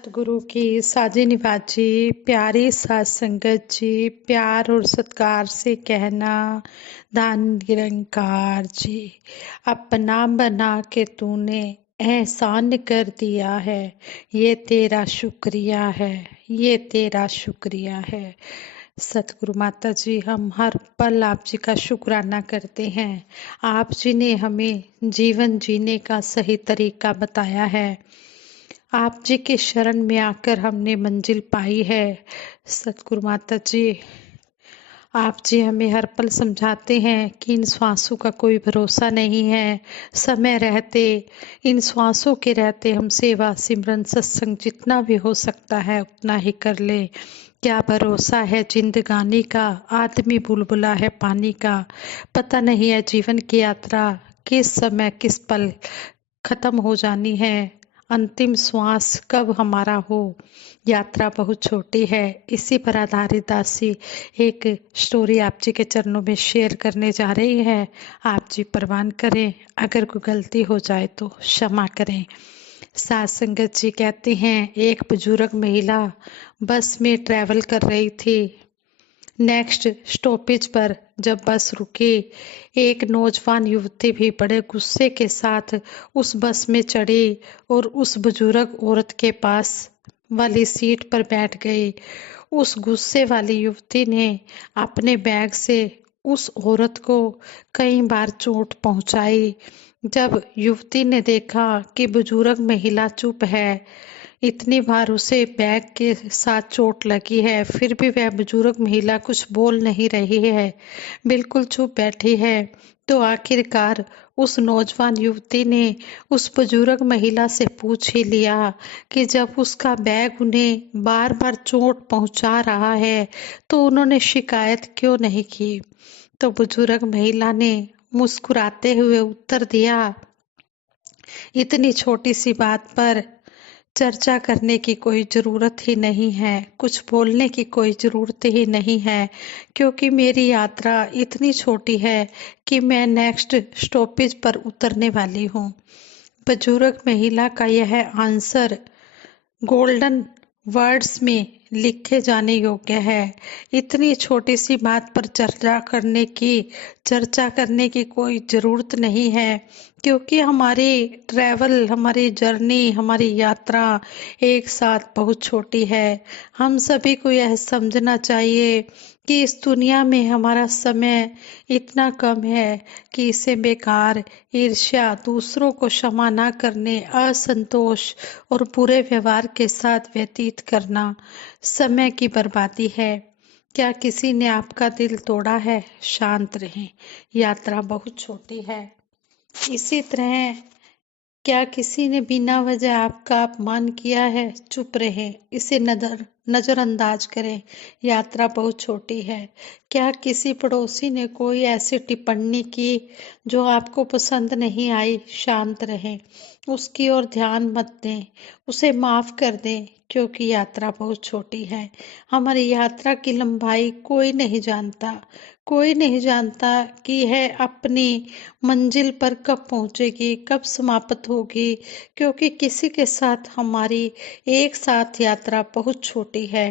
सतगुरु की साजी निवाजी प्यारी सात संगत जी, प्यार और सत्कार से कहना, दान निरंकार जी। अपना बना के तूने एहसान कर दिया है, ये तेरा शुक्रिया है, ये तेरा शुक्रिया है। सतगुरु माता जी, हम हर पल आप जी का शुक्राना करते हैं। आप जी ने हमें जीवन जीने का सही तरीका बताया है। आप जी के शरण में आकर हमने मंजिल पाई है। सतगुरु माता जी, आप जी हमें हर पल समझाते हैं कि इन श्वासों का कोई भरोसा नहीं है। समय रहते, इन श्वासों के रहते हम सेवा सिमरन सत्संग जितना भी हो सकता है उतना ही कर ले। क्या भरोसा है जिंदगानी का, आदमी बुलबुला है पानी का। पता नहीं है जीवन की यात्रा किस समय किस पल खत्म हो जानी है, अंतिम श्वास कब हमारा हो। यात्रा बहुत छोटी है। इसी पर आधारित दासी एक स्टोरी आप जी के चरणों में शेयर करने जा रही है। आप जी परवान करें, अगर कोई गलती हो जाए तो क्षमा करें। सात संगत जी कहते हैं, एक बुजुर्ग महिला बस में ट्रैवल कर रही थी। नेक्स्ट स्टॉपेज पर जब बस रुकी, एक नौजवान युवती भी बड़े गुस्से के साथ उस बस में चढ़ी और उस बुजुर्ग औरत के पास वाली सीट पर बैठ गई। उस गुस्से वाली युवती ने अपने बैग से उस औरत को कई बार चोट पहुंचाई। जब युवती ने देखा कि बुजुर्ग महिला चुप है, इतनी बार उसे बैग के साथ चोट लगी है, फिर भी वह बुजुर्ग महिला कुछ बोल नहीं रही है, बिल्कुल चुप बैठी है, तो आखिरकार उस नौजवान युवती ने उस बुजुर्ग महिला से पूछ ही लिया कि जब उसका बैग उन्हें बार बार चोट पहुंचा रहा है तो उन्होंने शिकायत क्यों नहीं की। तो बुजुर्ग महिला ने मुस्कुराते हुए उत्तर दिया, इतनी छोटी सी बात पर चर्चा करने की कोई ज़रूरत ही नहीं है, कुछ बोलने की कोई ज़रूरत ही नहीं है, क्योंकि मेरी यात्रा इतनी छोटी है कि मैं नेक्स्ट स्टॉपेज पर उतरने वाली हूँ। बुजुर्ग महिला का यह आंसर गोल्डन वर्ड्स में लिखे जाने योग्य है। इतनी छोटी सी बात पर चर्चा करने की कोई ज़रूरत नहीं है, क्योंकि हमारी ट्रैवल, हमारी जर्नी, हमारी यात्रा एक साथ बहुत छोटी है। हम सभी को यह समझना चाहिए कि इस दुनिया में हमारा समय इतना कम है कि इसे बेकार, ईर्ष्या, दूसरों को क्षमा न करने, असंतोष और बुरे व्यवहार के साथ व्यतीत करना समय की बर्बादी है। क्या किसी ने आपका दिल तोड़ा है? शांत रहें, यात्रा बहुत छोटी है। इसी तरह क्या किसी ने बिना वजह आपका अपमान किया है? चुप रहें, इसे नजरअंदाज करें, यात्रा बहुत छोटी है। क्या किसी पड़ोसी ने कोई ऐसी टिप्पणी की जो आपको पसंद नहीं आई? शांत रहें, उसकी ओर ध्यान मत दें, उसे माफ कर दें, क्योंकि यात्रा बहुत छोटी है। हमारी यात्रा की लंबाई कोई नहीं जानता, कोई नहीं जानता कि यह अपनी मंजिल पर कब पहुंचेगी, कब समाप्त होगी, क्योंकि किसी के साथ हमारी एक साथ यात्रा बहुत छोटी है।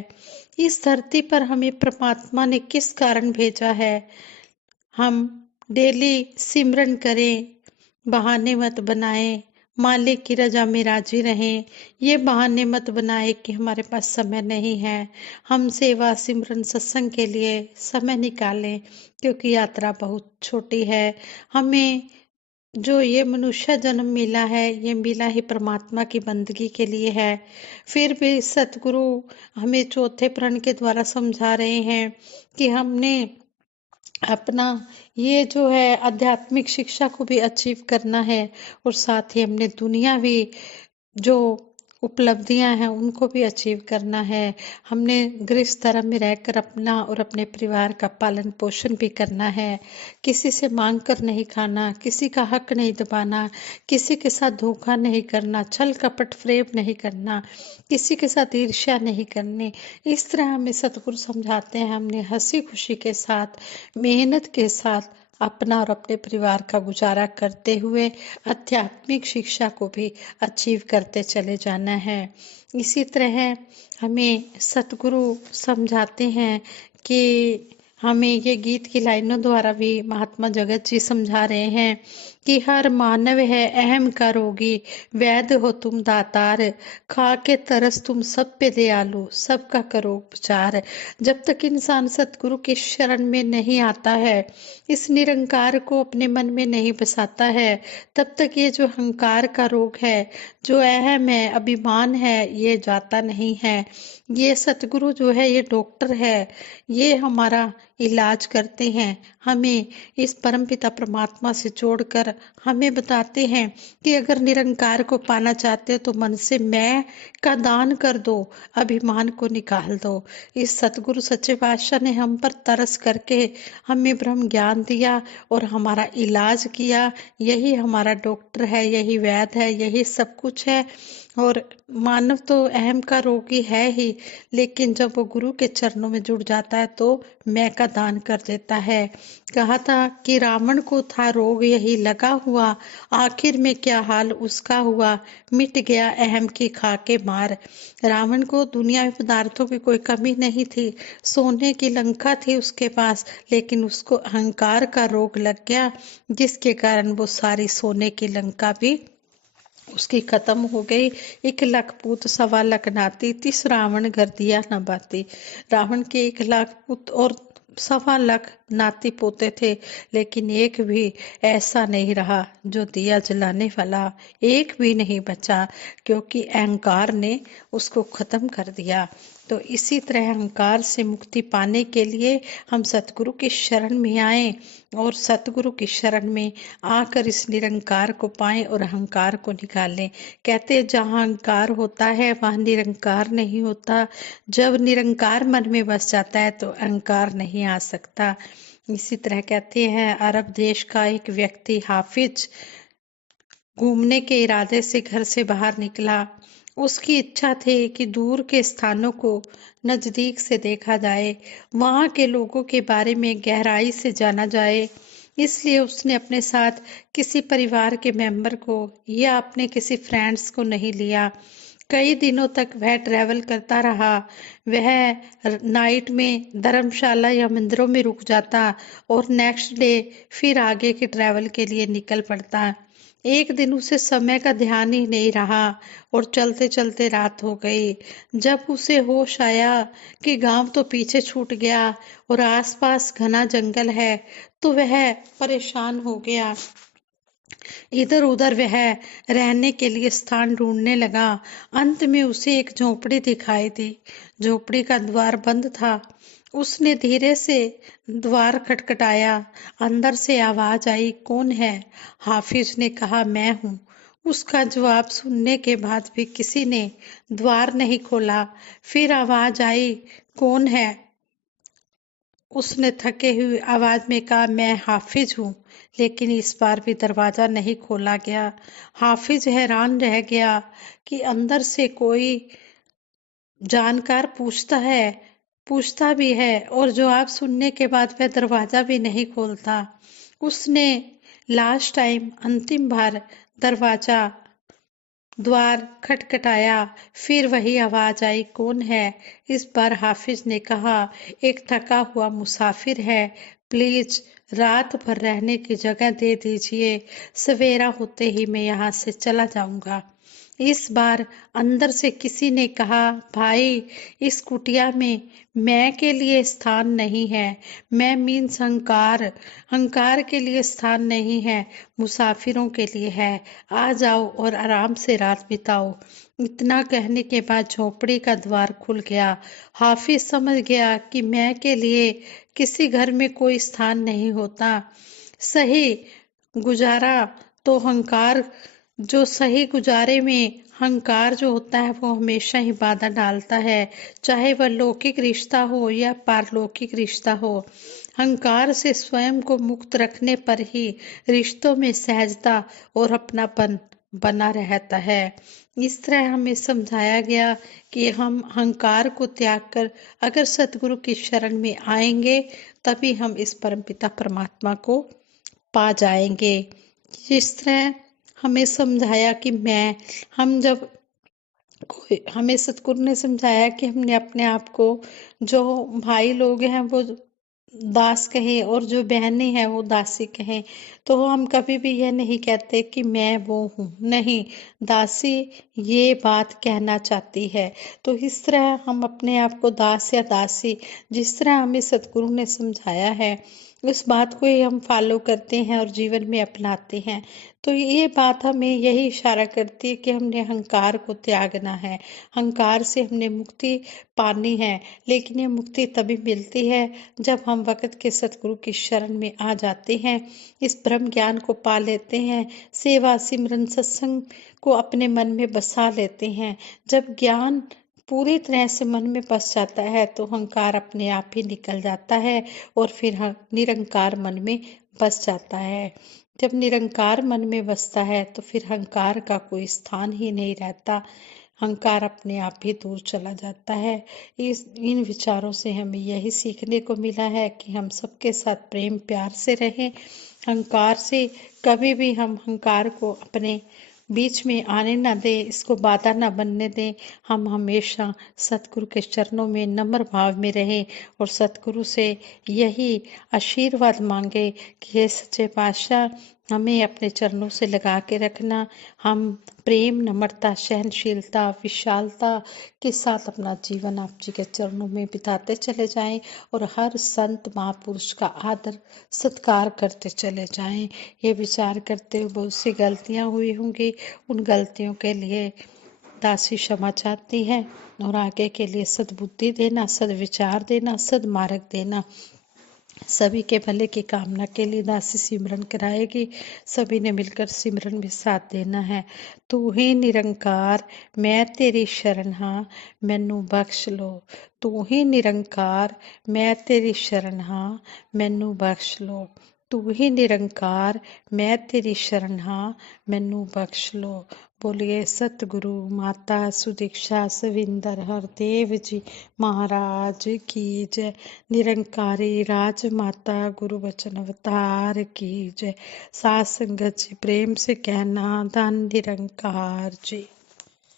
इस धरती पर हमें परमात्मा ने किस कारण भेजा है? हम डेली सिमरन करें, बहाने मत बनाएं, मालिक की रजा में राजी रहें। ये बहाने मत बनाए कि हमारे पास समय नहीं है। हम सेवा सिमरन सत्संग के लिए समय निकालें, क्योंकि यात्रा बहुत छोटी है। हमें जो ये मनुष्य जन्म मिला है, ये मिला ही परमात्मा की बंदगी के लिए है। फिर भी सतगुरु हमें चौथे प्रण के द्वारा समझा रहे हैं कि हमने अपना ये जो है आध्यात्मिक शिक्षा को भी अचीव करना है, और साथ ही हमने दुनियावी जो उपलब्धियां हैं उनको भी अचीव करना है। हमने गृहस्थ धर्म में रहकर अपना और अपने परिवार का पालन पोषण भी करना है। किसी से मांग कर नहीं खाना, किसी का हक नहीं दबाना, किसी के साथ धोखा नहीं करना, छल कपट फ्रेब नहीं करना, किसी के साथ ईर्ष्या नहीं करनी। इस तरह हमें सतगुरु समझाते हैं। हमने हंसी खुशी के साथ, मेहनत के साथ अपना और अपने परिवार का गुजारा करते हुए आध्यात्मिक शिक्षा को भी अचीव करते चले जाना है। इसी तरह हमें सतगुरु समझाते हैं कि हमें ये गीत की लाइनों द्वारा भी महात्मा जगत जी समझा रहे हैं कि हर मानव है अहम का रोगी, वैद्य हो तुम दातार, खा के तरस तुम सब पे दयालु, सबका करो उपचार। जब तक इंसान सतगुरु की शरण में नहीं आता है, इस निरंकार को अपने मन में नहीं बसाता है, तब तक ये जो अहंकार का रोग है, जो अहम है, अभिमान है, ये जाता नहीं है। ये सतगुरु जो है ये डॉक्टर है, ये हमारा इलाज करते हैं, हमें इस परमपिता परमात्मा से जोड़कर हमें बताते हैं कि अगर निरंकार को पाना चाहते हो तो मन से मैं का दान कर दो, अभिमान को निकाल दो। इस सतगुरु सच्चे पातशाह ने हम पर तरस करके हमें ब्रह्म ज्ञान दिया और हमारा इलाज किया। यही हमारा डॉक्टर है, यही वैद्य है, यही सब कुछ है। और मानव तो अहम का रोगी है ही, लेकिन जब वो गुरु के चरणों में जुड़ जाता है तो मैं का दान कर देता है। कहा था कि रावण को था रोग यही लगा हुआ, आखिर में क्या हाल उसका हुआ, मिट गया अहम की खा के मार। रावण को दुनियावी पदार्थों की कोई कमी नहीं थी, सोने की लंका थी उसके पास, लेकिन उसको अहंकार का रोग लग गया, जिसके कारण वो सारी सोने की लंका भी उसकी खत्म हो गई। 1 लाख पूत 1.25 लाख नाती, 30 रावण घर दिया न बाती। रावण के 1 लाख पुत और 1.25 लाख नाती पोते थे, लेकिन एक भी ऐसा नहीं रहा जो दिया जलाने वाला, एक भी नहीं बचा, क्योंकि अहंकार ने उसको खत्म कर दिया। तो इसी तरह अहंकार से मुक्ति पाने के लिए हम सतगुरु की शरण में आए और सतगुरु की शरण में आकर इस निरंकार को पाएं और अहंकार को निकालें। कहते हैं जहाँ अहंकार होता है वहाँ निरंकार नहीं होता। जब निरंकार मन में बस जाता है तो अहंकार नहीं आ सकता। इसी तरह कहते हैं अरब देश का एक व्यक्ति हाफिज घूमने के इरादे से घर से बाहर निकला। उसकी इच्छा थी कि दूर के स्थानों को नजदीक से देखा जाए, वहां के लोगों के बारे में गहराई से जाना जाए। इसलिए उसने अपने साथ किसी परिवार के मेंबर को या अपने किसी फ्रेंड्स को नहीं लिया। कई दिनों तक वह ट्रैवल करता रहा। वह नाइट में धर्मशाला या मंदिरों में रुक जाता और नेक्स्ट डे फिर आगे के ट्रैवल के लिए निकल पड़ता। एक दिन उसे समय का ध्यान ही नहीं रहा और चलते चलते रात हो गई। जब उसे होश आया कि गांव तो पीछे छूट गया और आसपास घना जंगल है, तो वह परेशान हो गया। इधर उधर वह रहने के लिए स्थान ढूंढने लगा। अंत में उसे एक झोपड़ी दिखाई दी। झोपड़ी का द्वार बंद था। उसने धीरे से द्वार खटखटाया। अंदर से आवाज आई, कौन है? हाफिज ने कहा, मैं हूँ। उसका जवाब सुनने के बाद भी किसी ने द्वार नहीं खोला। फिर आवाज आई, कौन है? उसने थके हुई आवाज में कहा, मैं हाफिज हूँ। लेकिन इस बार भी दरवाजा नहीं खोला गया। हाफिज हैरान रह गया कि अंदर से कोई जानकार पूछता भी है और जवाब सुनने के बाद वह दरवाजा भी नहीं खोलता। उसने लास्ट टाइम अंतिम बार दरवाजा द्वार खटखटाया। फिर वही आवाज आई, कौन है? इस बार हाफिज ने कहा, एक थका हुआ मुसाफिर है, प्लीज रात भर रहने की जगह दे दीजिए, सवेरा होते ही मैं यहाँ से चला जाऊंगा। इस बार अंदर से किसी ने कहा, भाई इस कुटिया में मैं के लिए स्थान नहीं है। मैं मीन्स अहंकार के लिए स्थान नहीं है, मुसाफिरों के लिए है। आ जाओ और आराम से रात बिताओ। इतना कहने के बाद झोपड़ी का द्वार खुल गया। हाफिज समझ गया कि मैं के लिए किसी घर में कोई स्थान नहीं होता। सही गुजारा तो अहंकार जो सही गुजारे में अहंकार जो होता है वो हमेशा ही बाधा डालता है, चाहे वह लौकिक रिश्ता हो या पारलौकिक रिश्ता हो। अहंकार से स्वयं को मुक्त रखने पर ही रिश्तों में सहजता और अपनापन बना रहता है। इस तरह हमें समझाया गया कि हम अहंकार को त्याग कर अगर सतगुरु की शरण में आएंगे, तभी हम इस परमपिता परमात्मा को पा जाएंगे। जिस तरह हमें समझाया कि हम जब हमें सतगुरु ने समझाया कि हमने अपने आप को, जो भाई लोग हैं वो दास कहें और जो बहनें हैं वो दासी कहें, तो हम कभी भी यह नहीं कहते कि मैं वो हूँ, नहीं। दासी ये बात कहना चाहती है। तो इस तरह हम अपने आप को दास या दासी, जिस तरह हमें सतगुरु ने समझाया है, उस बात को ही हम फॉलो करते हैं और जीवन में अपनाते हैं। तो ये बात हमें यही इशारा करती है कि हमने अहंकार को त्यागना है, अहंकार से हमने मुक्ति पानी है। लेकिन ये मुक्ति तभी मिलती है जब हम वक़्त के सतगुरु की शरण में आ जाते हैं, इस ब्रह्म ज्ञान को पा लेते हैं, सेवा सिमरन सत्संग को अपने मन में बसा लेते हैं। जब ज्ञान पूरी तरह से मन में बस जाता है तो अहंकार अपने आप ही निकल जाता है और फिर निरंकार मन में बस जाता है। जब निरंकार मन में बसता है तो फिर अहंकार का कोई स्थान ही नहीं रहता, अहंकार अपने आप ही दूर चला जाता है। इन विचारों से हमें यही सीखने को मिला है कि हम सबके साथ प्रेम प्यार से रहें, अहंकार से कभी भी हम अहंकार को अपने बीच में आने ना दें, इसको बाधा ना बनने दें। हम हमेशा सतगुरु के चरणों में नम्र भाव में रहें और सतगुरु से यही आशीर्वाद मांगे कि हे सच्चे पातशाह, हमें अपने चरणों से लगा के रखना। हम प्रेम नम्रता सहनशीलता विशालता के साथ अपना जीवन आप जी के चरणों में बिताते चले जाएं और हर संत महापुरुष का आदर सत्कार करते चले जाएं। ये विचार करते हुए बहुत सी गलतियां हुई होंगी, उन गलतियों के लिए दासी क्षमा चाहती है और आगे के लिए सद्बुद्धि देना, सद्विचार देना, सद्मार्ग देना। सभी के भले की कामना के लिए दासी सिमरन कराएगी। सभी ने मिलकर सिमरन में साथ देना है। तू ही निरंकार मैं तेरी शरण हाँ, मैनू बख्श लो। तू ही निरंकार मैं तेरी शरण हाँ, मैनू बख्श लो। तू ही निरंकार मैं तेरी शरण हाँ, मैनू बख्श लो। बोलिए सतगुरु माता सुदीक्षा सविंदर हरदेव जी महाराज की जय। निरंकारी राजमाता गुरु वचन अवतार की जय। साथ संगत जी प्रेम से कहना धन निरंकार जी।